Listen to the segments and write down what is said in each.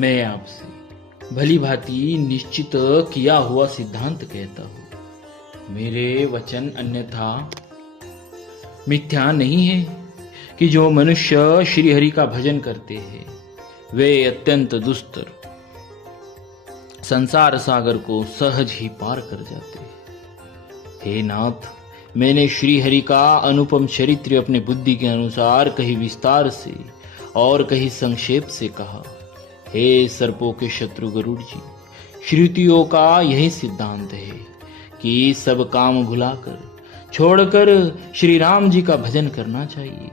मैं आपसे भली भांति निश्चित किया हुआ सिद्धांत कहता हूं। मेरे वचन अन्यथा मिथ्या नहीं है कि जो मनुष्य श्री हरि का भजन करते हैं वे अत्यंत दुस्तर संसार सागर को सहज ही पार कर जाते हैं। हे नाथ, मैंने श्री हरि का अनुपम चरित्र अपने बुद्धि के अनुसार कहीं विस्तार से और कहीं संक्षेप से कहा। हे सर्पों के शत्रु गरुड़ जी, श्रुतियों का यही सिद्धांत है कि सब काम भुलाकर छोड़कर श्री राम जी का भजन करना चाहिए।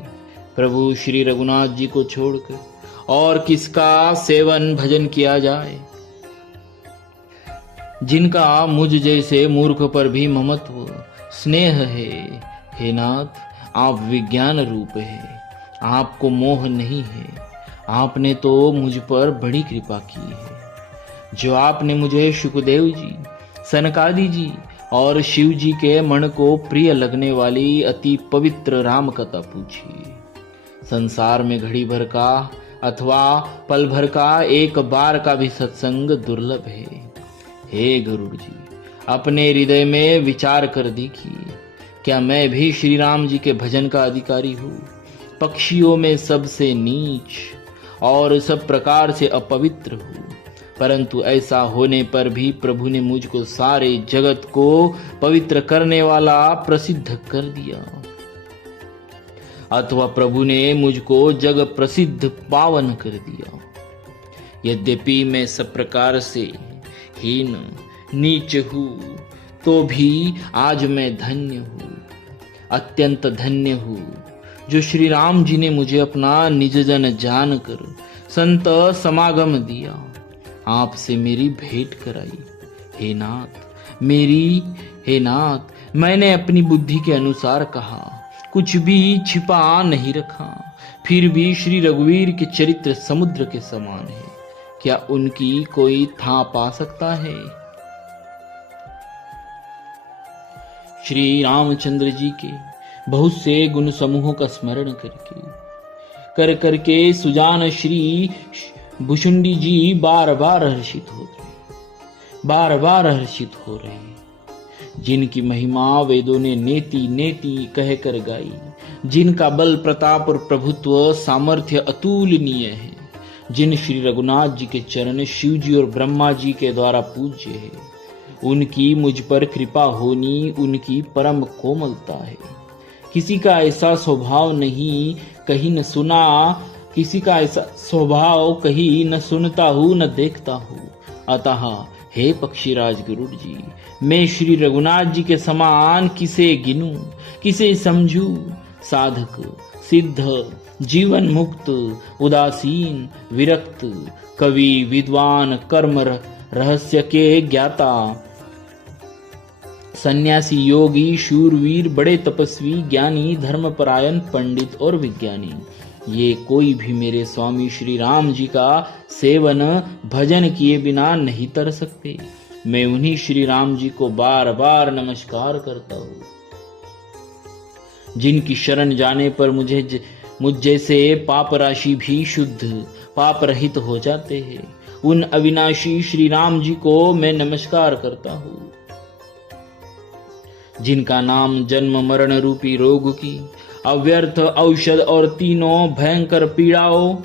प्रभु श्री रघुनाथ जी को छोड़कर और किसका सेवन भजन किया जाए, जिनका मुझ जैसे मूर्ख पर भी ममत्व स्नेह है। हे नाथ, आप विज्ञान रूप है, आपको मोह नहीं है। आपने तो मुझ पर बड़ी कृपा की है। जो आपने मुझे शुकदेव जी, सनकादि जी और शिव जी के मन को प्रिय लगने वाली अति पवित्र राम कथा पूछी। संसार में घड़ी भर का अथवा पल भर का एक बार का भी सत्संग दुर्लभ है। हे गरुड़ जी, अपने हृदय में विचार कर देखिए, क्या मैं भी श्री राम जी के भजन का अधिकारी हूँ? पक्षियों में सबसे नीच और सब प्रकार से अपवित्र हूँ, परंतु ऐसा होने पर भी प्रभु ने मुझको सारे जगत को पवित्र करने वाला प्रसिद्ध कर दिया, अथवा प्रभु ने मुझको जग प्रसिद्ध पावन कर दिया। यद्यपि मैं सब प्रकार से हीन नीच हूँ, तो भी आज मैं धन्य हूँ, अत्यंत धन्य हूँ, जो श्री राम जी ने मुझे अपना निज जन जानकर संत समागम दिया, आपसे मेरी भेंट कराई। हे नाथ, मैंने अपनी बुद्धि के अनुसार कहा, कुछ भी छिपा नहीं रखा, फिर भी श्री रघुवीर के चरित्र समुद्र के समान है, क्या उनकी कोई था पा सकता है? श्री रामचंद्र जी के बहुत से गुण समूहों का स्मरण करके सुजान श्री भुशुंडी जी बार बार हर्षित हो रहे हैं, जिनकी महिमा वेदों ने नेति नेति कहकर गाई, जिनका बल प्रताप और प्रभुत्व सामर्थ्य अतुलनीय है, जिन श्री रघुनाथ जी के चरण शिव जी और ब्रह्मा जी के द्वारा पूज्य है, उनकी मुझ पर कृपा होनी उनकी परम कोमलता है। किसी का ऐसा स्वभाव नहीं कहीं न सुना, किसी का ऐसा स्वभाव कहीं न सुनता हूँ न देखता हूँ। अतः हे पक्षीराज गरुड़ जी, मैं श्री रघुनाथ जी के समान किसे गिनूं, किसे समझूं? साधक, सिद्ध, जीवन मुक्त, उदासीन, विरक्त, कवि, विद्वान, कर्म रहस्य के ज्ञाता, सन्यासी, योगी, शूरवीर, बड़े तपस्वी, ज्ञानी, धर्मपरायण, पंडित और विज्ञानी, ये कोई भी मेरे स्वामी श्री राम जी का सेवन भजन किए बिना नहीं तर सकते। मैं उन्हीं श्री राम जी को बार बार नमस्कार करता हूँ, जिनकी शरण जाने पर मुझ जैसे पाप राशि भी शुद्ध पाप रहित हो जाते हैं। उन अविनाशी श्री राम जी को मैं नमस्कार करता हूँ, जिनका नाम जन्म मरण रूपी रोग की अव्यर्थ औषध और तीनों भयंकर पीड़ाओं,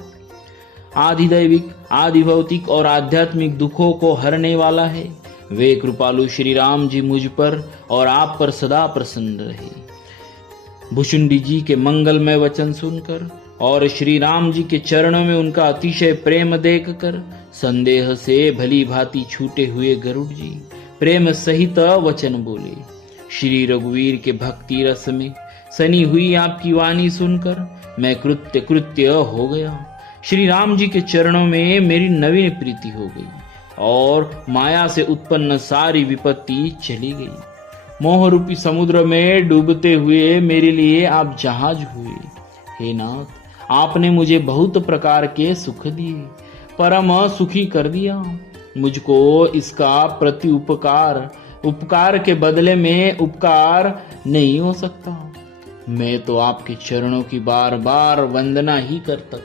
आधिदैविक, आदि भौतिक और आध्यात्मिक दुखों को हरने वाला है। वे कृपालु श्री राम जी मुझ पर और आप पर सदा प्रसन्न रहे। भुशुंडी जी के मंगलमय वचन सुनकर और श्री राम जी के चरणों में उनका अतिशय प्रेम देखकर संदेह से भली भांति छूटे हुए गरुड़ जी प्रेम सहित वचन बोले। श्री रघुवीर के भक्ति रस में सनी हुई आपकी वाणी सुनकर मैं कृत्य हो गया। श्री राम जी के चरणों में मेरी नवीन प्रीति हो गई और माया से उत्पन्न सारी विपत्ति चली गई। मोह रूपी समुद्र में डूबते हुए मेरे लिए आप जहाज हुए। हे नाथ, आपने मुझे बहुत प्रकार के सुख दिए, परम सुखी कर दिया। मुझको इसका प्रति उपकार के बदले में उपकार नहीं हो सकता। मैं तो आपके चरणों की बार बार वंदना ही करता।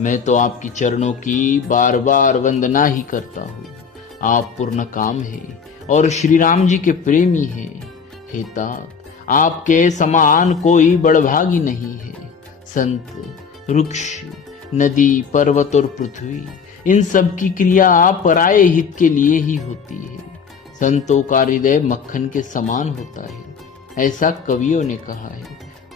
मैं तो आपकी चरणों की बार बार वंदना ही करता हूँ। आप पूर्ण काम है और श्री राम जी के प्रेमी हैं। हे तात, आपके समान कोई बड़भागी नहीं है। संत, वृक्ष, नदी, पर्वत और पृथ्वी, इन सब की क्रिया पराये हित के लिए ही होती है। संतों का हृदय मक्खन के समान होता है, ऐसा कवियों ने कहा है,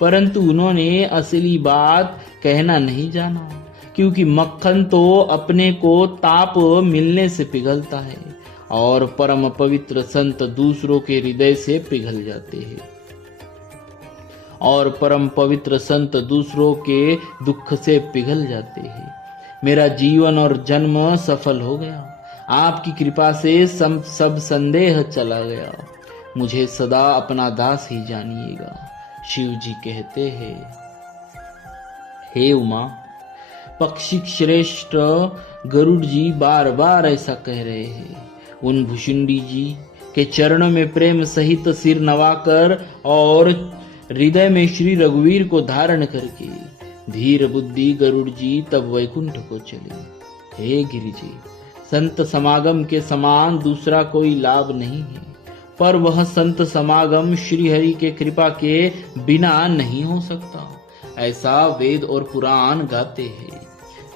परंतु उन्होंने असली बात कहना नहीं जाना, क्योंकि मक्खन तो अपने को ताप मिलने से पिघलता है और परम पवित्र संत दूसरों के हृदय से पिघल जाते हैं, और परम पवित्र संत दूसरों के दुख से पिघल जाते हैं। मेरा जीवन और जन्म सफल हो गया, आपकी कृपा से सब संदेह चला गया। मुझे सदा अपना दास ही जानिएगा। शिव जी कहते हैं, हे उमा, पक्षी श्रेष्ठ गरुड़ जी बार बार ऐसा कह रहे हैं। उन भुषुंडी जी के चरणों में प्रेम सहित सिर नवाकर और हृदय में श्री रघुवीर को धारण करके धीर बुद्धि गरुड़ जी तब वैकुंठ को चले। हे गिरिजी, संत समागम के समान दूसरा कोई लाभ नहीं है, पर वह संत समागम श्री हरि के कृपा के बिना नहीं हो सकता, ऐसा वेद और पुराण गाते हैं।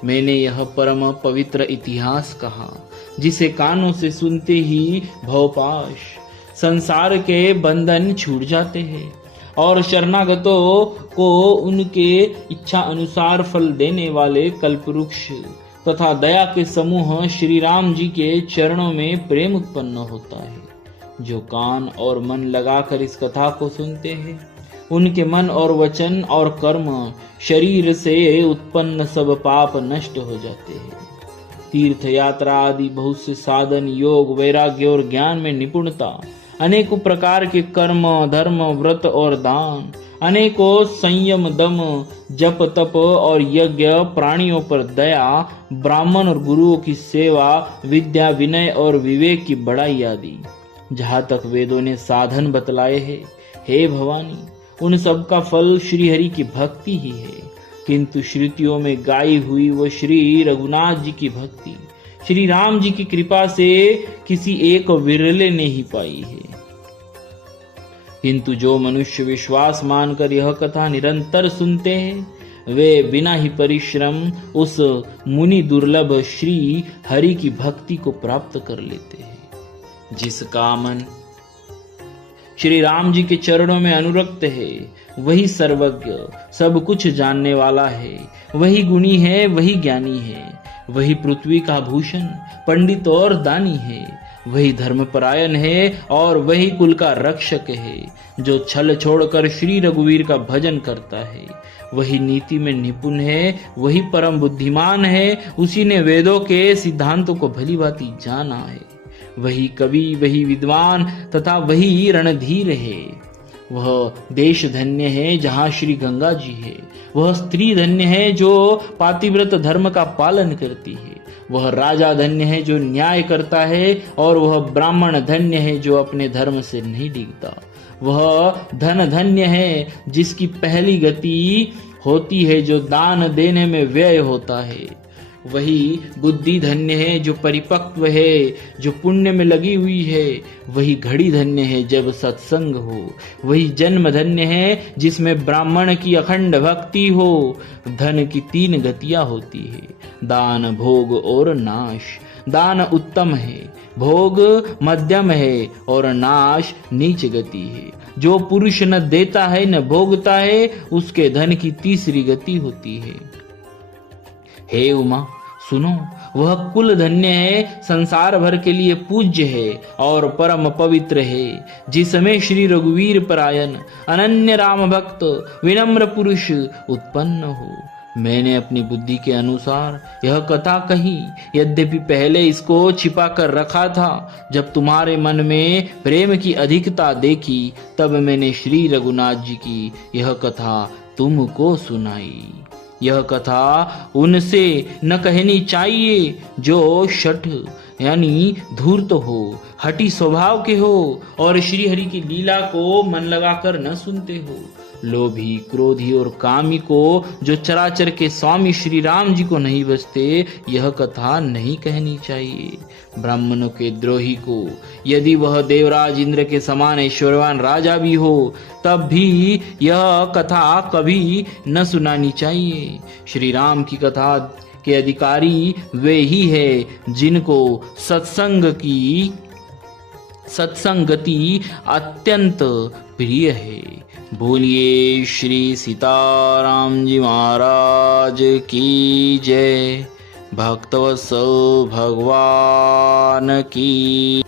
मैंने यह परम पवित्र इतिहास कहा, जिसे कानों से सुनते ही भवपाश संसार के बंधन छूट जाते हैं और शरणागतों को उनके इच्छा अनुसार फल देने वाले कल्पवृक्ष तथा दया के समूह श्री राम जी के चरणों में प्रेम उत्पन्न होता है। जो कान और मन लगाकर इस कथा को सुनते हैं, उनके मन और वचन और कर्म शरीर से उत्पन्न सब पाप नष्ट हो जाते हैं। तीर्थ यात्रा आदि बहुत से साधन, योग, वैराग्य और ज्ञान में निपुणता, अनेकों प्रकार के कर्म, धर्म, व्रत और दान, अनेकों संयम, दम, जप, तप और यज्ञ, प्राणियों पर दया, ब्राह्मण और गुरुओं की सेवा, विद्या, विनय और विवेक की बड़ाई आदि, जहाँ तक वेदों ने साधन बतलाए हैं, हे भवानी, उन सब का फल श्री हरि की भक्ति ही है। किंतु श्रुतियों में गाई हुई वो श्री रघुनाथ जी की भक्ति श्री राम जी की कृपा से किसी एक विरले ने ही पाई है। किंतु जो मनुष्य विश्वास मानकर यह कथा निरंतर सुनते हैं, वे बिना ही परिश्रम उस मुनि दुर्लभ श्री हरि की भक्ति को प्राप्त कर लेते हैं। जिसका मन श्री राम जी के चरणों में अनुरक्त है, वही सर्वज्ञ, सब कुछ जानने वाला है, वही गुणी है, वही ज्ञानी है, वही पृथ्वी का भूषण, पंडित और दानी है, वही धर्मपरायण है और वही कुल का रक्षक है। जो छल छोड़कर श्री रघुवीर का भजन करता है, वही नीति में निपुण है, वही परम बुद्धिमान है, उसी ने वेदों के सिद्धांतों को भली भांति जाना है, वही कवि, वही विद्वान तथा वही रणधीर है। वह देश धन्य है जहाँ श्री गंगा जी है, वह स्त्री धन्य है जो पातिव्रत धर्म का पालन करती है, वह राजा धन्य है जो न्याय करता है, और वह ब्राह्मण धन्य है जो अपने धर्म से नहीं डिगता। वह धन धन्य है जिसकी पहली गति होती है जो दान देने में व्यय होता है। वही बुद्धि धन्य है जो परिपक्व है, जो पुण्य में लगी हुई है। वही घड़ी धन्य है जब सत्संग हो। वही जन्म धन्य है जिसमें ब्राह्मण की अखंड भक्ति हो। धन की 3 गतियां होती है, दान, भोग और नाश। दान उत्तम है, भोग मध्यम है और नाश नीच गति है। जो पुरुष न देता है न भोगता है, उसके धन की 3री गति होती है। हे उमा, सुनो, वह कुल धन्य है, संसार भर के लिए पूज्य है और परम पवित्र है, जिसमें श्री रघुवीर परायण अनन्य राम भक्त विनम्र पुरुष उत्पन्न हो। मैंने अपनी बुद्धि के अनुसार यह कथा कही, यद्यपि पहले इसको छिपा कर रखा था। जब तुम्हारे मन में प्रेम की अधिकता देखी, तब मैंने श्री रघुनाथ जी की यह कथा तुमको सुनाई। यह कथा उनसे न कहनी चाहिए जो शठ यानी धूर्त हो, हठी स्वभाव के हो और श्री हरि की लीला को मन लगाकर न सुनते हो। लोभी, क्रोधी और कामी को जो चराचर के स्वामी श्री राम जी को नहीं बचते, यह कथा नहीं कहनी चाहिए। ब्राह्मणों के द्रोही को यदि वह देवराज इंद्र के समान ऐश्वर्यवान राजा भी हो, तब भी यह कथा कभी न सुनानी चाहिए। श्री राम की कथा के अधिकारी वे ही है जिनको सत्संगति अत्यंत प्रिय है। बोलिए श्री सीताराम जी महाराज की जय। भक्तवत्सल भगवान की